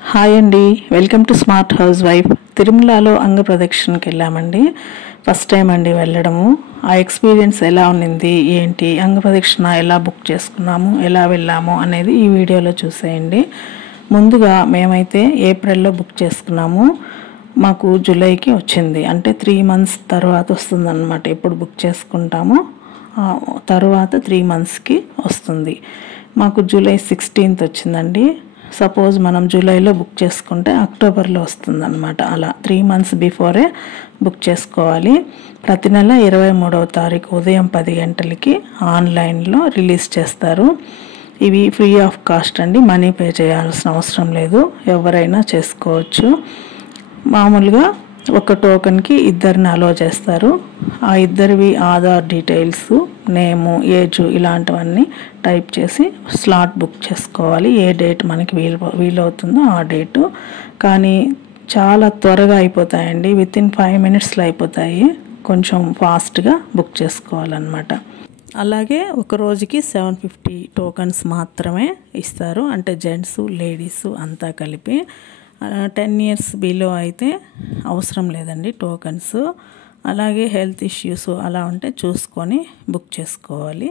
Hi అండి, welcome to smart house wife. తిరుమలలో అంగ ప్రదక్షిణకి వెళ్ళామండి. ఫస్ట్ టైం అండి వెళ్ళడము. ఆ ఎక్స్పీరియన్స్ ఎలా ఉన్నింది, ఏంటి, అంగ ప్రదక్షిణ ఎలా బుక్ చేసుకున్నాము, ఎలా వెళ్ళాము అనేది ఈ వీడియోలో చూసేయండి. ముందుగా మేమైతే ఏప్రిల్లో బుక్ చేసుకున్నాము. మాకు జూలైకి వచ్చింది, అంటే 3 months తర్వాత వస్తుందన్నమాట. ఎప్పుడు బుక్ చేసుకుంటామో తర్వాత 3 monthsకి వస్తుంది. మాకు జూలై 16th వచ్చిందండి. సపోజ్ మనం జూలైలో బుక్ చేసుకుంటే అక్టోబర్లో వస్తుందన్నమాట. అలా 3 months బిఫోరే బుక్ చేసుకోవాలి. ప్రతి నెల 23వ తారీఖు ఉదయం 10 గంటలకి ఆన్లైన్లో రిలీజ్ చేస్తారు. ఇవి ఫ్రీ ఆఫ్ కాస్ట్ అండి, మనీ పే చేయాల్సిన అవసరం లేదు, ఎవరైనా చేసుకోవచ్చు. మామూలుగా ఒక టోకెన్కి 2 అలో చేస్తారు. ఆ 2 ఆధార్ డీటెయిల్స్, నేము, ఏజ్ ఇలాంటివన్నీ టైప్ చేసి స్లాట్ బుక్ చేసుకోవాలి. ఏ డేట్ మనకి వీలవుతుందో ఆ డేటు. కానీ చాలా త్వరగా అయిపోతాయండి, వితిన్ 5 minutesలో అయిపోతాయి. కొంచెం ఫాస్ట్గా బుక్ చేసుకోవాలన్నమాట. అలాగే ఒక రోజుకి 750 టోకన్స్ మాత్రమే ఇస్తారు, అంటే జెంట్స్ లేడీస్ అంతా కలిపి. 10 years బిలో అయితే అవసరం లేదండి టోకన్స్. అలాగే హెల్త్ ఇష్యూస్ అలా ఉంటే చూసుకొని బుక్ చేసుకోవాలి.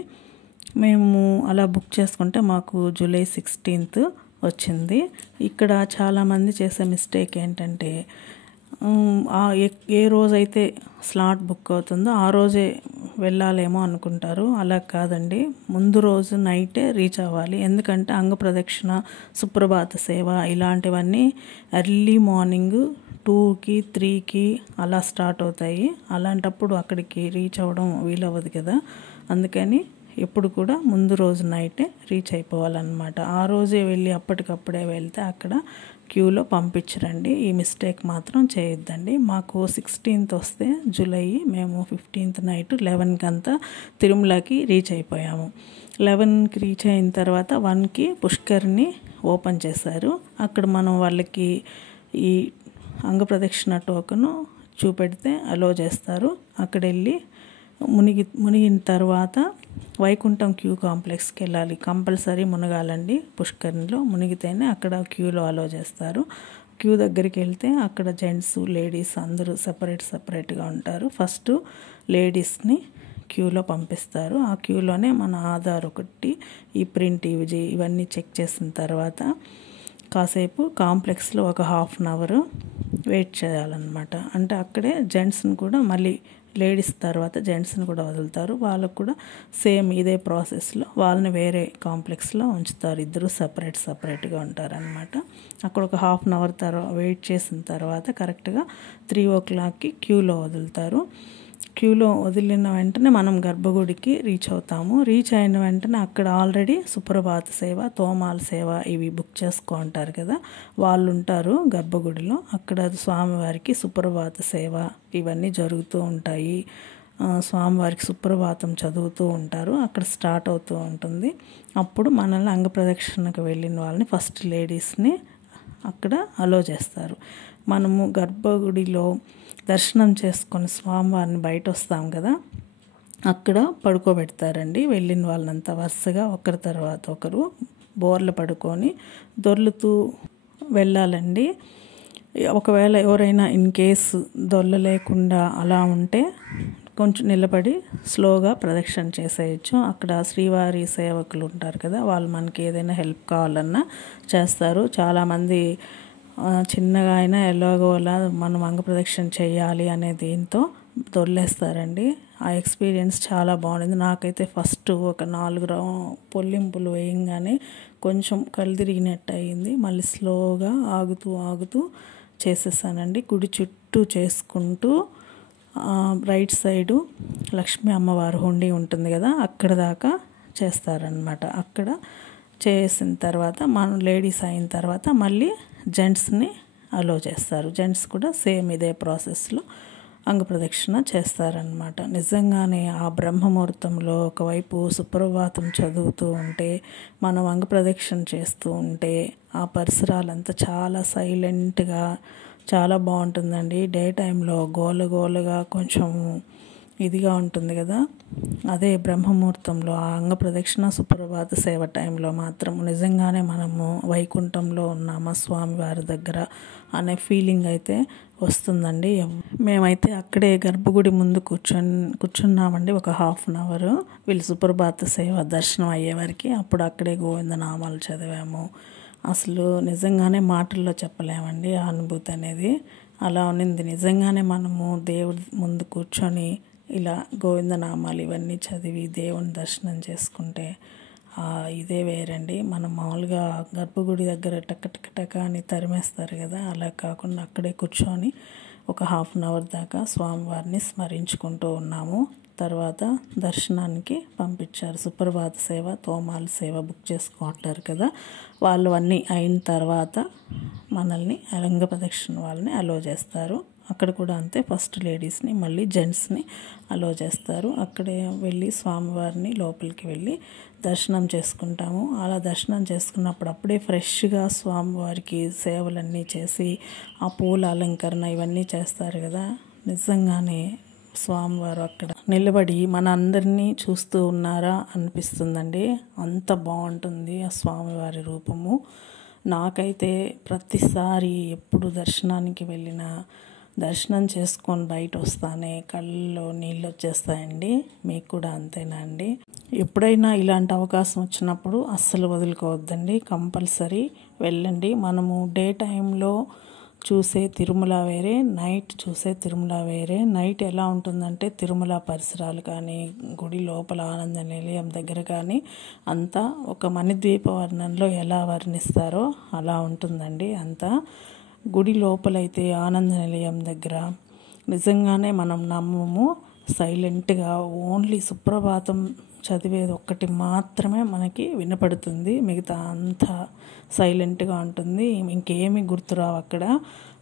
మేము అలా బుక్ చేసుకుంటే మాకు జూలై 16th వచ్చింది. ఇక్కడ చాలామంది చేసే మిస్టేక్ ఏంటంటే ఏ రోజైతే స్లాట్ బుక్ అవుతుందో ఆ రోజే వెళ్ళాలేమో అనుకుంటారు. అలా కాదండి, ముందు రోజు నైటే రీచ్ అవ్వాలి. ఎందుకంటే అంగ ప్రదక్షిణ, సుప్రభాత సేవ ఇలాంటివన్నీ ఎర్లీ మార్నింగ్ 2కి 3కి అలా స్టార్ట్ అవుతాయి. అలాంటప్పుడు అక్కడికి రీచ్ అవ్వడం వీలవ్వదు కదా. అందుకని ఎప్పుడు కూడా ముందు రోజు నైటే రీచ్ అయిపోవాలన్నమాట. ఆ రోజే వెళ్ళి అప్పటికప్పుడే వెళ్తే అక్కడ క్యూలో పంపించరండి. ఈ మిస్టేక్ మాత్రం చేయొద్దండి. మాకు 16th వస్తే జూలై, మేము 15th నైట్ 11కి అంతా తిరుమలకి రీచ్ అయిపోయాము. 11కి రీచ్ అయిన తర్వాత 1కి పుష్కర్ని ఓపెన్ చేశారు. అక్కడ మనం వాళ్ళకి ఈ అంగ ప్రదక్షిణ టోకెను చూపెడితే అలో చేస్తారు. అక్కడ వెళ్ళి మునిగిన తర్వాత వైకుంఠం క్యూ కాంప్లెక్స్కి వెళ్ళాలి. కంపల్సరీ మునగాలండి. పుష్కర్నిలో మునిగితేనే అక్కడ క్యూలో అలో చేస్తారు. క్యూ దగ్గరికి వెళ్తే అక్కడ జెంట్స్ లేడీస్ అందరూ సపరేట్గా ఉంటారు. ఫస్ట్ లేడీస్ని క్యూలో పంపిస్తారు. ఆ క్యూలోనే మన ఆధార్ ఒకటి, ఈ ప్రింట్ ఇవన్నీ చెక్ చేసిన తర్వాత కాసేపు కాంప్లెక్స్లో ఒక 1/2 hour వెయిట్ చేయాలన్నమాట. అంటే అక్కడే జెంట్స్ని కూడా మళ్ళీ లేడీస్ తర్వాత జెంట్స్ని కూడా వదులుతారు. వాళ్ళకు కూడా సేమ్ ఇదే ప్రాసెస్లో వాళ్ళని వేరే కాంప్లెక్స్లో ఉంచుతారు. ఇద్దరు సపరేట్గా ఉంటారనమాట. అక్కడ ఒక 1/2 hour తర్వాత వెయిట్ చేసిన తర్వాత కరెక్ట్గా 3 o'clockకి క్యూలో వదులుతారు. క్యూలో వదిలిన వెంటనే మనం గర్భగుడికి రీచ్ అవుతాము. రీచ్ అయిన వెంటనే అక్కడ ఆల్రెడీ సుప్రభాత సేవ, తోమాల సేవ ఇవి బుక్ చేసుకుంటారు కదా, వాళ్ళు ఉంటారు గర్భగుడిలో. అక్కడ స్వామివారికి సుప్రభాత సేవ ఇవన్నీ జరుగుతూ ఉంటాయి. స్వామివారికి సుప్రభాతం చదువుతూ ఉంటారు. అక్కడ స్టార్ట్ అవుతూ ఉంటుంది. అప్పుడు మనల్ని అంగ ప్రదక్షిణకు వెళ్ళిన వాళ్ళని, ఫస్ట్ లేడీస్ని అక్కడ అలో చేస్తారు. మనము గర్భగుడిలో దర్శనం చేసుకొని స్వామివారిని బయట వస్తాం కదా, అక్కడ పడుకోబెడతారండి. వెళ్ళిన వాళ్ళంతా వరుసగా ఒకరి తర్వాత ఒకరు బోర్లు పడుకొని దొర్లుతూ వెళ్ళాలండి. ఒకవేళ ఎవరైనా ఇన్ కేసు దొల్ల లేకుండా అలా ఉంటే కొంచెం నిలబడి స్లోగా ప్రదక్షిణ చేసేయచ్చు. అక్కడ శ్రీవారి సేవకులు ఉంటారు కదా, వాళ్ళు మనకి ఏదైనా హెల్ప్ కావాలన్నా చేస్తారు. చాలామంది చిన్నగా అయినా ఎలాగోలా మనం అంగ ప్రదక్షిణ చేయాలి అనే దీంతో దొర్లేస్తారండి. ఆ ఎక్స్పీరియన్స్ చాలా బాగుంది. నాకైతే ఫస్ట్ ఒక 4 పొల్లింపులు వేయంగానే కొంచెం కళ్ళు తిరిగినట్టు అయింది. మళ్ళీ స్లోగా ఆగుతూ చేసేసానండి. గుడి చుట్టూ చేసుకుంటూ రైట్ సైడు లక్ష్మీ అమ్మవారు హుండీ ఉంటుంది కదా, అక్కడ దాకా చేస్తారనమాట. అక్కడ చేసిన తర్వాత మనం లేడీస్ అయిన తర్వాత మళ్ళీ జెంట్స్ని అలో చేస్తారు. జెంట్స్ కూడా సేమ్ ఇదే ప్రాసెస్లో అంగ ప్రదక్షిణ చేస్తారనమాట. నిజంగానే ఆ బ్రహ్మముహూర్తంలో ఒకవైపు సుప్రభాతం చదువుతూ ఉంటే, మనం అంగ ప్రదక్షిణ చేస్తూ ఉంటే ఆ పరిసరాలంతా చాలా సైలెంట్గా చాలా బాగుంటుందండి. డే టైంలో గోలగా కొంచెం ఇదిగా ఉంటుంది కదా. అదే బ్రహ్మముహూర్తంలో ఆ అంగప్రదక్షిణ సుప్రభాత సేవ టైంలో మాత్రం నిజంగానే మనము వైకుంఠంలో ఉన్నామా స్వామివారి దగ్గర అనే ఫీలింగ్ అయితే వస్తుందండి. మేమైతే అక్కడే గర్భగుడి ముందు కూర్చున్నామండి ఒక హాఫ్ అన్ అవర్ వీళ్ళు సుప్రభాత సేవ దర్శనం అయ్యే వరకు. అప్పుడు అక్కడే గోవిందనామాలు చదివాము. అసలు నిజంగానే మాటల్లో చెప్పలేమండి ఆ అనుభూతి అనేది. అలా ఉన్నింది. నిజంగానే మనము దేవుడి ముందు కూర్చొని ఇలా గోవిందనామాలు ఇవన్నీ చదివి దేవుని దర్శనం చేసుకుంటే ఇదే వేరండి. మనం మామూలుగా గర్భగుడి దగ్గర టక అని తరిమేస్తారు కదా, అలా కాకుండా అక్కడే కూర్చొని ఒక హాఫ్ అన్ అవర్ దాకా స్వామివారిని స్మరించుకుంటూ ఉన్నాము. తర్వాత దర్శనానికి పంపించారు. సుప్రభాత సేవ, తోమాల సేవ బుక్ చేసుకుంటారు కదా, వాళ్ళు అన్నీ అయిన తర్వాత మనల్ని రంగ ప్రదక్షిణ వాళ్ళని అలో చేస్తారు. అక్కడ కూడా అంతే, ఫస్ట్ లేడీస్ని మళ్ళీ జెంట్స్ని అలో చేస్తారు. అక్కడే వెళ్ళి స్వామివారిని లోపలికి వెళ్ళి దర్శనం చేసుకుంటాము. అలా దర్శనం చేసుకున్నప్పుడు అప్పుడే ఫ్రెష్గా స్వామివారికి సేవలన్నీ చేసి ఆ పూల అలంకరణ ఇవన్నీ చేస్తారు కదా. నిజంగానే స్వామివారు అక్కడ నిలబడి మన అందరినీ చూస్తూ ఉన్నారా అనిపిస్తుందండి. అంత బాగుంటుంది ఆ స్వామివారి రూపము. నాకైతే ప్రతిసారి ఎప్పుడు దర్శనానికి వెళ్ళినా దర్శనం చేసుకొని బయట వస్తానే కళ్ళలో నీళ్ళు వచ్చేస్తాయండి. మీకు కూడా అంతేనా అండి? ఎప్పుడైనా ఇలాంటి అవకాశం వచ్చినప్పుడు అస్సలు వదులుకోవద్దండి, కంపల్సరీ వెళ్ళండి. మనము డే టైంలో చూసే తిరుమల వేరే, నైట్ చూసే తిరుమల వేరే. నైట్ ఎలా ఉంటుందంటే తిరుమల పరిసరాలు కానీ గుడి లోపల ఆనంద నిలయం దగ్గర కానీ అంతా ఒక మణిద్వీప వర్ణంలో ఎలా వర్ణిస్తారో అలా ఉంటుందండి అంతా. గుడి లోపలైతే ఆనంద నిలయం దగ్గర నిజంగానే మనం నమ్మము, సైలెంట్గా ఓన్లీ సుప్రభాతం చదివేది ఒక్కటి మాత్రమే మనకి వినపడుతుంది. మిగతా అంతా సైలెంట్గా ఉంటుంది. ఇంకేమీ గుర్తురావు అక్కడ.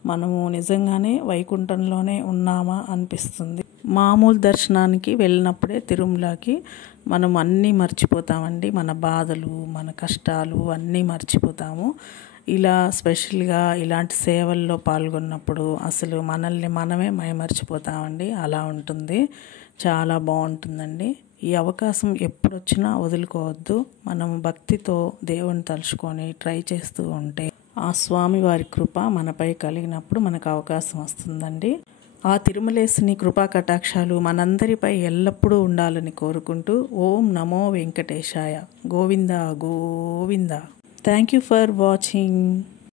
మనము నిజంగానే వైకుంఠంలోనే ఉన్నామా అనిపిస్తుంది. మామూలు దర్శనానికి వెళ్ళినప్పుడే తిరుమలకి మనం అన్నీ మర్చిపోతామండి. మన బాధలు, మన కష్టాలు అన్నీ మర్చిపోతాము. ఇలా స్పెషల్గా ఇలాంటి సేవల్లో పాల్గొన్నప్పుడు అసలు మనల్ని మనమే మైమర్చిపోతామండి. అలా ఉంటుంది, చాలా బాగుంటుందండి. ఈ అవకాశం ఎప్పుడు వచ్చినా వదులుకోవద్దు. మనం భక్తితో దేవుని తలుచుకొని ట్రై చేస్తూ ఉంటే ఆ స్వామివారి కృప మనపై కలిగినప్పుడు మనకు అవకాశం వస్తుందండి. ఆ తిరుమలేశుని కృపా కటాక్షాలు మనందరిపై ఎల్లప్పుడూ ఉండాలని కోరుకుంటూ ఓం నమో వెంకటేశాయ. Govinda Govinda. Thank you for watching.